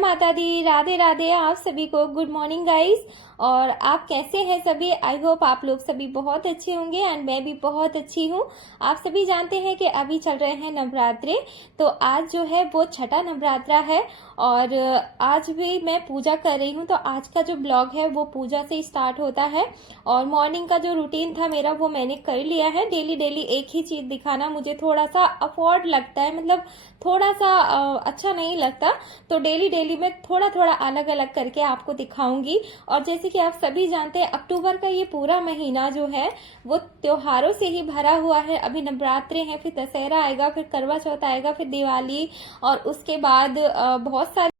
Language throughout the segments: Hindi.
माता दी, राधे राधे आप सभी को। Good morning guys. और आप कैसे हैं सभी? आई होप आप लोग सभी बहुत अच्छे होंगे एंड मैं भी बहुत अच्छी हूँ। आप सभी जानते हैं कि अभी चल रहे हैं नवरात्रे, तो आज जो है वो छठा नवरात्रा है और आज भी मैं पूजा कर रही हूँ। तो आज का जो ब्लॉग है वो पूजा से स्टार्ट होता है और मॉर्निंग का जो रूटीन था मेरा वो मैंने कर लिया है। डेली डेली एक ही चीज दिखाना मुझे थोड़ा सा अफोर्ड लगता है, मतलब थोड़ा सा अच्छा नहीं लगता। तो डेली डेली मैं थोड़ा थोड़ा अलग अलग करके आपको दिखाऊंगी। और जैसे कि आप सभी जानते हैं अक्टूबर का ये पूरा महीना जो है वो त्योहारों से ही भरा हुआ है। अभी नवरात्रे हैं, फिर दशहरा आएगा, फिर करवा चौथ आएगा, फिर दिवाली और उसके बाद बहुत सारे।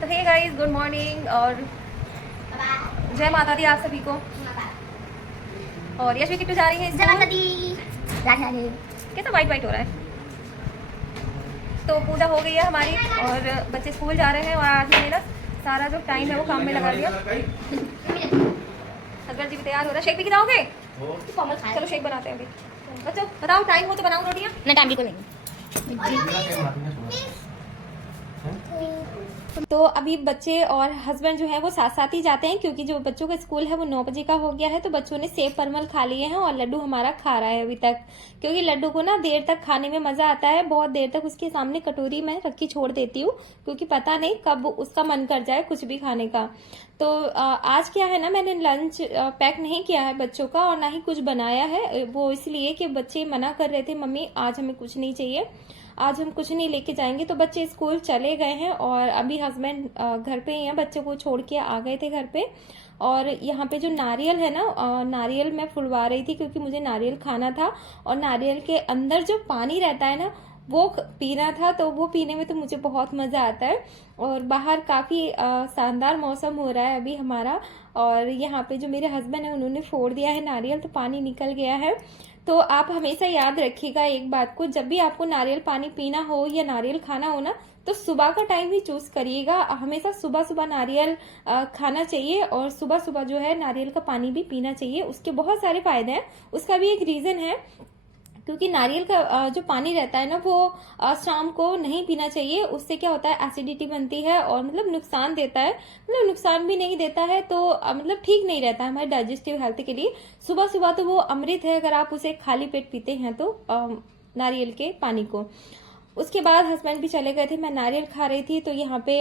तो हे गाइस, गुड मॉर्निंग और जय माता दी आप सभी को। और यशवी किट्टू जा रही है स्कूल। कैसा वाइट वाइट हो रहा है। तो पूजा हो गई है हमारी और बच्चे स्कूल जा रहे हैं और आज मेरा सारा जो टाइम है वो काम में लगा दिया। हसबैंड जी भी तैयार हो रहा है। शेक भी खिलाओगे? चलो शेक बनाते हैं अभी। बच्चों बताओ, टाइम हो तो बनाओ रोटियां ना। टाइम बिल्कुल नहीं। तो अभी बच्चे और हस्बैंड जो है वो साथ साथ ही जाते हैं क्योंकि जो बच्चों का स्कूल है वो 9 बजे का हो गया है। तो बच्चों ने सेब परमल खा लिए हैं और लड्डू हमारा खा रहा है अभी तक, क्योंकि लड्डू को ना देर तक खाने में मजा आता है। बहुत देर तक उसके सामने कटोरी में रखी छोड़ देती हूँ क्योंकि पता नहीं कब उसका मन कर जाए कुछ भी खाने का। तो आज क्या है ना, मैंने लंच पैक नहीं किया है बच्चों का और ना ही कुछ बनाया है। वो इसलिए कि बच्चे मना कर रहे थे, मम्मी आज हमें कुछ नहीं चाहिए, आज हम कुछ नहीं लेके जाएंगे। तो बच्चे स्कूल चले गए हैं और अभी हस्बैंड घर पे ही हैं, बच्चों को छोड़ के आ गए थे घर पे। और यहाँ पे जो नारियल है ना, नारियल मैं फुलवा रही थी क्योंकि मुझे नारियल खाना था और नारियल के अंदर जो पानी रहता है ना वो पीना था। तो वो पीने में तो मुझे बहुत मजा आता है। और बाहर काफी शानदार मौसम हो रहा है अभी हमारा। और यहाँ पे जो मेरे हस्बैंड है उन्होंने फोड़ दिया है नारियल, तो पानी निकल गया है। तो आप हमेशा याद रखिएगा एक बात को, जब भी आपको नारियल पानी पीना हो या नारियल खाना हो ना तो सुबह का टाइम ही चूज करिएगा। हमेशा सुबह सुबह नारियल खाना चाहिए और सुबह सुबह जो है नारियल का पानी भी पीना चाहिए। उसके बहुत सारे फायदे हैं। उसका भी एक रीजन है क्योंकि नारियल का जो पानी रहता है ना वो शाम को नहीं पीना चाहिए। उससे क्या होता है, एसिडिटी बनती है और मतलब नुकसान देता है, मतलब नुकसान भी नहीं देता है तो मतलब ठीक नहीं रहता है हमारे डाइजेस्टिव हेल्थ के लिए। सुबह सुबह तो वो अमृत है अगर आप उसे खाली पेट पीते हैं तो नारियल के पानी को। उसके बाद हस्बैंड भी चले गए थे, मैं नारियल खा रही थी। तो यहाँ पे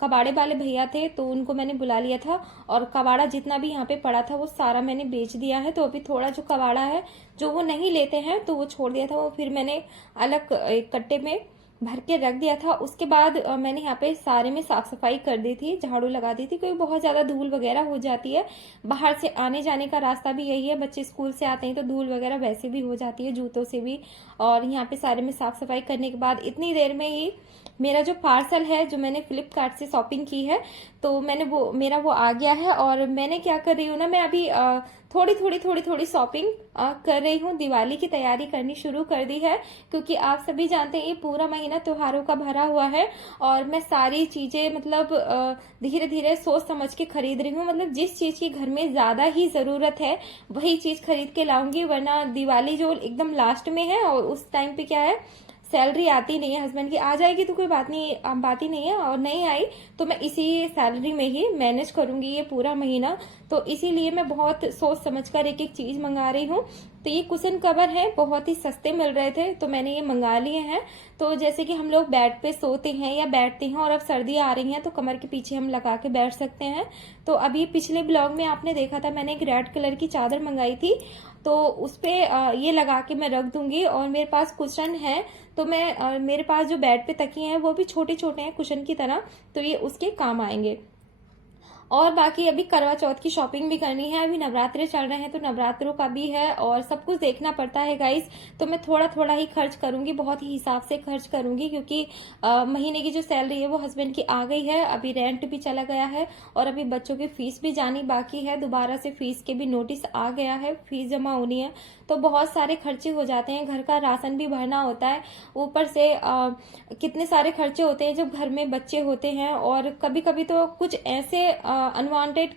कबाड़े वाले भैया थे तो उनको मैंने बुला लिया था और कबाड़ा जितना भी यहाँ पे पड़ा था वो सारा मैंने बेच दिया है। तो अभी थोड़ा जो कबाड़ा है जो वो नहीं लेते हैं तो वो छोड़ दिया था, वो फिर मैंने अलग एक कट्टे में भर के रख दिया था। उसके बाद मैंने यहाँ पे सारे में साफ सफाई कर दी थी, झाड़ू लगा दी थी क्योंकि बहुत ज्यादा धूल वगैरह हो जाती है। बाहर से आने जाने का रास्ता भी यही है, बच्चे स्कूल से आते हैं तो धूल वगैरह वैसे भी हो जाती है जूतों से भी। और यहाँ पे सारे में साफ सफाई करने के बाद इतनी देर में ही मेरा जो पार्सल है जो मैंने फ्लिपकार्ट से शॉपिंग की है तो मैंने मेरा वो आ गया है। और मैंने क्या कर रही हूँ ना, मैं अभी थोड़ी शॉपिंग कर रही हूँ। दिवाली की तैयारी करनी शुरू कर दी है क्योंकि आप सभी जानते हैं ये पूरा महीना त्योहारों का भरा हुआ है और मैं सारी चीजें मतलब धीरे धीरे सोच समझ के खरीद रही हूँ। मतलब जिस चीज की घर में ज्यादा ही जरूरत है वही चीज खरीद के लाऊंगी, वरना दिवाली जो एकदम लास्ट में है और उस टाइम पे क्या है सैलरी आती नहीं है हस्बैंड की। आ जाएगी तो कोई बात ही नहीं है और नहीं आई तो मैं इसी सैलरी में ही मैनेज करूंगी ये पूरा महीना। तो इसीलिए मैं बहुत सोच समझकर एक एक चीज मंगा रही हूँ। तो ये कुशन कवर है, बहुत ही सस्ते मिल रहे थे तो मैंने ये मंगा लिए हैं। तो जैसे कि हम लोग बेड पे सोते हैं या बैठते हैं और अब सर्दी आ रही है तो कमर के पीछे हम लगा के बैठ सकते हैं। तो अभी पिछले ब्लॉग में आपने देखा था मैंने एक रेड कलर की चादर मंगाई थी तो उसपे ये लगा के मैं रख दूंगी। और मेरे पास कुशन है तो मैं मेरे पास जो बेड पे तकिए हैं वो भी छोटे छोटे हैं कुशन की तरह, तो ये उसके काम आएंगे। और बाकी अभी करवा चौथ की शॉपिंग भी करनी है। अभी नवरात्रे चल रहे हैं तो नवरात्रों का भी है और सब कुछ देखना पड़ता है गाइस। तो मैं थोड़ा थोड़ा ही खर्च करूंगी, बहुत ही हिसाब से खर्च करूंगी क्योंकि महीने की जो सैलरी है वो हस्बैंड की आ गई है। अभी रेंट भी चला गया है और अभी बच्चों की फीस भी जानी बाकी है। दोबारा से फीस के भी नोटिस आ गया है, फीस जमा होनी है। तो बहुत सारे खर्चे हो जाते हैं, घर का राशन भी भरना होता है, ऊपर से कितने सारे खर्चे होते हैं जब घर में बच्चे होते हैं। और कभी कभी तो कुछ ऐसे अनवांटेड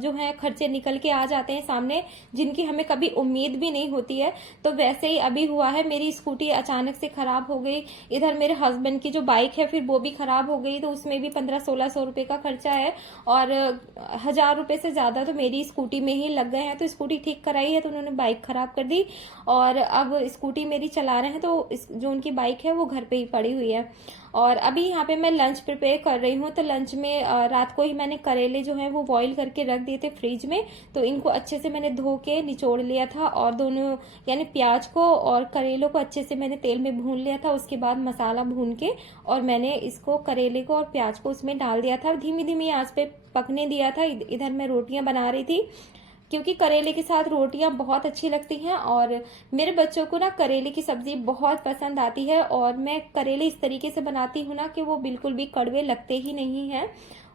जो है खर्चे निकल के आ जाते हैं सामने, जिनकी हमें कभी उम्मीद भी नहीं होती है। तो वैसे ही अभी हुआ है, मेरी स्कूटी अचानक से खराब हो गई। इधर मेरे हस्बैंड की जो बाइक है फिर वो भी खराब हो गई, तो उसमें भी 1500-1600 रुपए का खर्चा है और 1000 रुपए से ज्यादा तो मेरी स्कूटी में ही लग गए हैं। तो स्कूटी ठीक कराई है तो उन्होंने बाइक खराब कर दी और अब स्कूटी मेरी चला रहे हैं, तो जो उनकी बाइक है वो घर पे ही पड़ी हुई है। और अभी यहाँ पे मैं लंच प्रिपेयर कर रही हूँ। तो लंच में रात को ही मैंने करेले जो है वो बॉईल करके रख दिए थे फ्रिज में, तो इनको अच्छे से मैंने धो के निचोड़ लिया था और दोनों यानी प्याज को और करेलों को अच्छे से मैंने तेल में भून लिया था। उसके बाद मसाला भून के और मैंने इसको करेले को और प्याज को उसमें डाल दिया था, धीमी धीमी आंच पे पकने दिया था। इधर मैं रोटियां बना रही थी क्योंकि करेले के साथ रोटियां बहुत अच्छी लगती हैं और मेरे बच्चों को ना करेले की सब्जी बहुत पसंद आती है। और मैं करेले इस तरीके से बनाती हूँ ना कि वो बिल्कुल भी कड़वे लगते ही नहीं हैं।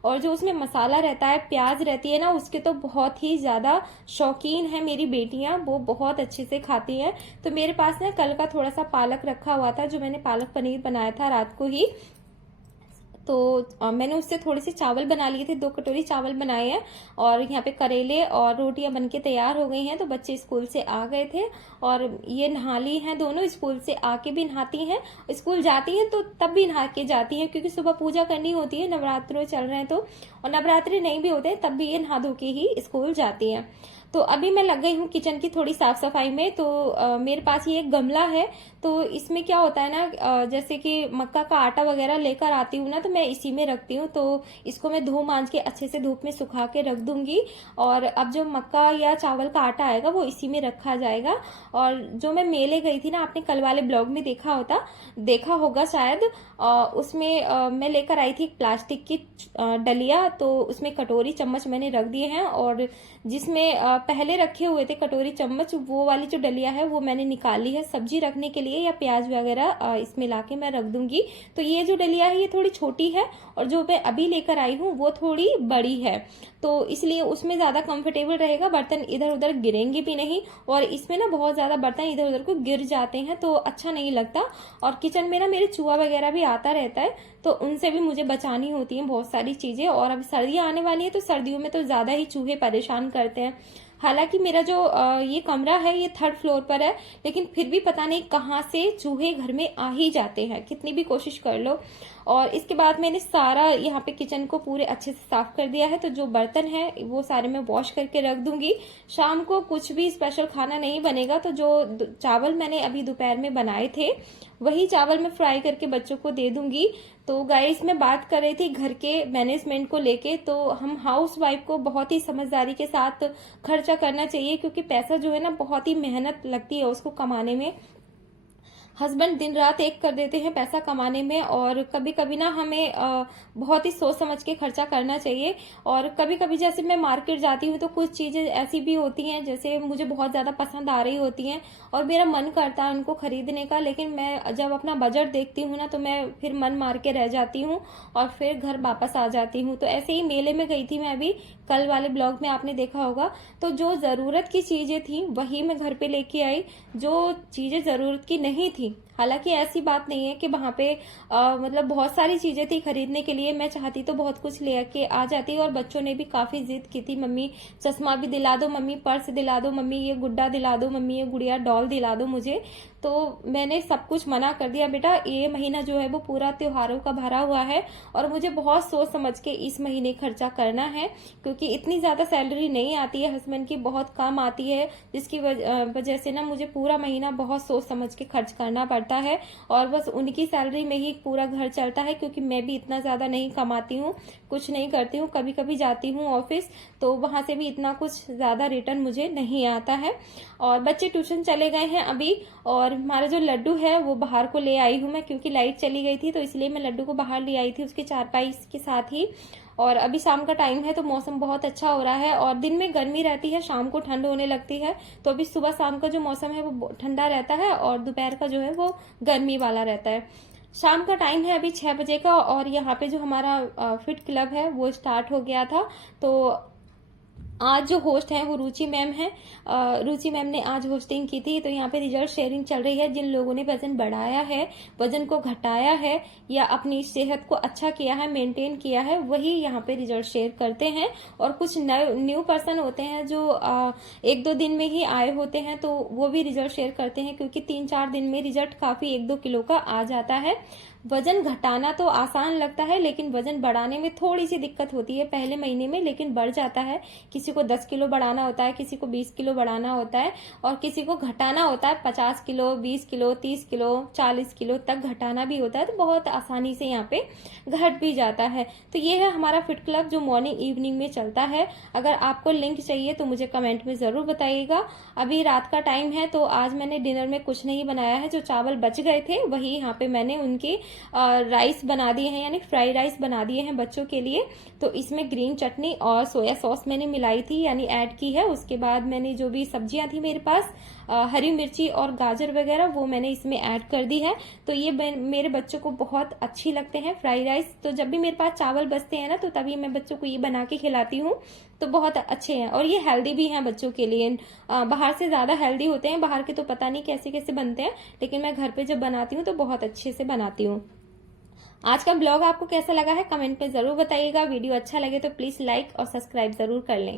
और जो उसमें मसाला रहता है, प्याज रहती है ना, उसके तो बहुत ही ज्यादा शौकीन है मेरी बेटियां, वो बहुत अच्छे से खाती हैं। तो मेरे पास ना कल का थोड़ा सा पालक रखा हुआ था, जो मैंने पालक पनीर बनाया था रात को ही, तो मैंने उससे थोड़े से चावल बना लिए थे, 2 कटोरी चावल बनाए हैं। और यहाँ पे करेले और रोटियां बनके तैयार हो गई हैं। तो बच्चे स्कूल से आ गए थे और ये नहा ली हैं दोनों, स्कूल से आके भी नहाती हैं, स्कूल जाती हैं तो तब भी नहा के जाती हैं क्योंकि सुबह पूजा करनी होती है, नवरात्रों चल रहे हैं तो, और नवरात्रि नहीं भी होते तब भी ये नहा धो के ही स्कूल जाती हैं। तो अभी मैं लग गई हूँ किचन की थोड़ी साफ सफाई में। तो मेरे पास ये एक गमला है, तो इसमें क्या होता है ना, जैसे कि मक्का का आटा वगैरह लेकर आती हूँ ना, तो मैं इसी में रखती हूँ। तो इसको मैं धो मांज के अच्छे से धूप में सुखा के रख दूंगी और अब जो मक्का या चावल का आटा आएगा वो इसी में रखा जाएगा। और जो मैं मेले गई थी ना, आपने कल वाले ब्लॉग में देखा होगा शायद, उसमें मैं लेकर आई थी एक प्लास्टिक की डलिया, तो उसमें कटोरी चम्मच मैंने रख दिए हैं और जिसमें पहले रखे हुए थे कटोरी चम्मच, वो वाली जो डलिया है वो मैंने निकाली है सब्जी रखने के लिए या प्याज वगैरह इसमें लाके मैं रख दूंगी। तो ये जो डलिया है ये थोड़ी छोटी है और जो मैं अभी लेकर आई हूँ वो थोड़ी बड़ी है, तो इसलिए उसमें ज्यादा कंफर्टेबल रहेगा, बर्तन इधर उधर गिरेंगे भी नहीं। और इसमें ना बहुत ज्यादा बर्तन इधर उधर को गिर जाते हैं तो अच्छा नहीं लगता। और किचन में ना मेरे चूहा वगैरह भी आता रहता है, तो उनसे भी मुझे बचानी होती है बहुत सारी चीजें। और अब सर्दियां आने वाली है तो सर्दियों में तो ज्यादा ही चूहे परेशान करते हैं। हालांकि मेरा जो ये कमरा है ये 3rd फ्लोर पर है, लेकिन फिर भी पता नहीं कहाँ से चूहे घर में आ ही जाते हैं, कितनी भी कोशिश कर लो। और इसके बाद मैंने सारा यहाँ पे किचन को पूरे अच्छे से साफ कर दिया है, तो जो बर्तन है वो सारे मैं वॉश करके रख दूंगी। शाम को कुछ भी स्पेशल खाना नहीं बनेगा, तो जो चावल मैंने अभी दोपहर में बनाए थे वही चावल मैं फ्राई करके बच्चों को दे दूंगी। तो गाइस, मैं बात कर रही थी घर के मैनेजमेंट को लेके, तो हम हाउस वाइफ को बहुत ही समझदारी के साथ खर्चा करना चाहिए क्योंकि पैसा जो है ना बहुत ही मेहनत लगती है उसको कमाने में। हस्बैंड दिन रात एक कर देते हैं पैसा कमाने में, और कभी कभी ना हमें बहुत ही सोच समझ के खर्चा करना चाहिए। और कभी कभी जैसे मैं मार्केट जाती हूँ तो कुछ चीजें ऐसी भी होती हैं जैसे मुझे बहुत ज्यादा पसंद आ रही होती हैं और मेरा मन करता है उनको खरीदने का, लेकिन मैं जब अपना बजट देखती हूँ ना तो मैं फिर मन मार के रह जाती हूँ और फिर घर वापस आ जाती हूँ। तो ऐसे ही मेले में गई थी मैं अभी, कल वाले ब्लॉग में आपने देखा होगा। तो जो जरूरत की चीजें थी वही मैं घर पे लेके आई, जो चीजें जरूरत की नहीं थी। हालांकि ऐसी बात नहीं है कि वहां पे मतलब बहुत सारी चीजें थी खरीदने के लिए, मैं चाहती तो बहुत कुछ लेके आ जाती। और बच्चों ने भी काफी जिद की थी, मम्मी चश्मा भी दिला दो, मम्मी पर्स दिला दो, मम्मी ये गुड्डा दिला दो, मम्मी ये गुड़िया डॉल दिला दो मुझे। तो मैंने सब कुछ मना कर दिया, बेटा ये महीना जो है वो पूरा त्योहारों का भरा हुआ है और मुझे बहुत सोच समझ के इस महीने खर्चा करना है, क्योंकि इतनी ज्यादा सैलरी नहीं आती है हस्बैंड की, बहुत कम आती है, जिसकी वजह से ना मुझे पूरा महीना बहुत सोच समझ के खर्च करना पड़ता है। और बस उनकी सैलरी में ही पूरा घर चलता है, क्योंकि मैं भी इतना ज्यादा नहीं कमाती हूँ, कुछ नहीं करती हूँ। कभी कभी जाती हूँ ऑफिस तो वहां से भी इतना कुछ ज्यादा रिटर्न मुझे नहीं आता है। और बच्चे ट्यूशन चले गए हैं अभी, और हमारा जो लड्डू है वो बाहर को ले आई हूँ मैं, क्योंकि लाइट चली गई थी तो इसलिए मैं लड्डू को बाहर ले आई थी उसके चारपाई के साथ ही। और अभी शाम का टाइम है तो मौसम बहुत अच्छा हो रहा है, और दिन में गर्मी रहती है, शाम को ठंड होने लगती है। तो अभी सुबह शाम का जो मौसम है वो ठंडा रहता है और दोपहर का जो है वो गर्मी वाला रहता है। शाम का टाइम है अभी 6 बजे का, और यहाँ पे जो हमारा फिट क्लब है वो स्टार्ट हो गया था। तो आज जो होस्ट हैं वो रुचि मैम हैं। रुचि मैम ने आज होस्टिंग की थी, तो यहाँ पे रिजल्ट शेयरिंग चल रही है। जिन लोगों ने वजन बढ़ाया है, वजन को घटाया है या अपनी सेहत को अच्छा किया है, मेंटेन किया है, वही यहाँ पे रिजल्ट शेयर करते हैं। और कुछ न्यू पर्सन होते हैं जो 1-2 दिन में ही आए होते हैं, तो वो भी रिजल्ट शेयर करते हैं, क्योंकि 3-4 दिन में रिजल्ट काफी 1-2 किलो का आ जाता है। वजन घटाना तो आसान लगता है, लेकिन वजन बढ़ाने में थोड़ी सी दिक्कत होती है पहले महीने में, लेकिन बढ़ जाता है। किसी को 10 किलो बढ़ाना होता है, किसी को 20 किलो बढ़ाना होता है, और किसी को घटाना होता है 50 किलो, 20 किलो, 30 किलो, 40 किलो तक घटाना भी होता है। तो बहुत आसानी से यहाँ पे घट भी जाता है। तो ये है हमारा फिट क्लब जो मॉर्निंग इवनिंग में चलता है। अगर आपको लिंक चाहिए तो मुझे कमेंट में जरूर बताइएगा। अभी रात का टाइम है, तो आज मैंने डिनर में कुछ नहीं बनाया है। जो चावल बच गए थे वही यहाँ पे मैंने उनकी राइस बना दिए हैं, यानी फ्राई राइस बना दिए हैं बच्चों के लिए। तो इसमें ग्रीन चटनी और सोया सॉस मैंने मिलाई थी, यानी ऐड की है। उसके बाद मैंने जो भी सब्जियां थी मेरे पास, हरी मिर्ची और गाजर वगैरह, वो मैंने इसमें ऐड कर दी है। तो ये मेरे बच्चों को बहुत अच्छी लगते हैं फ्राई राइस। तो जब भी मेरे पास चावल बचते हैं ना, तो तभी मैं बच्चों को ये बना के खिलाती हूँ। तो बहुत अच्छे हैं और ये हेल्दी भी हैं बच्चों के लिए। बाहर से ज्यादा हेल्दी होते हैं, बाहर के तो पता नहीं कैसे कैसे बनते हैं, लेकिन मैं घर पे जब बनाती हूँ तो बहुत अच्छे से बनाती हूँ। आज का ब्लॉग आपको कैसा लगा है कमेंट में जरूर बताइएगा। वीडियो अच्छा लगे तो प्लीज लाइक और सब्सक्राइब जरूर कर लें।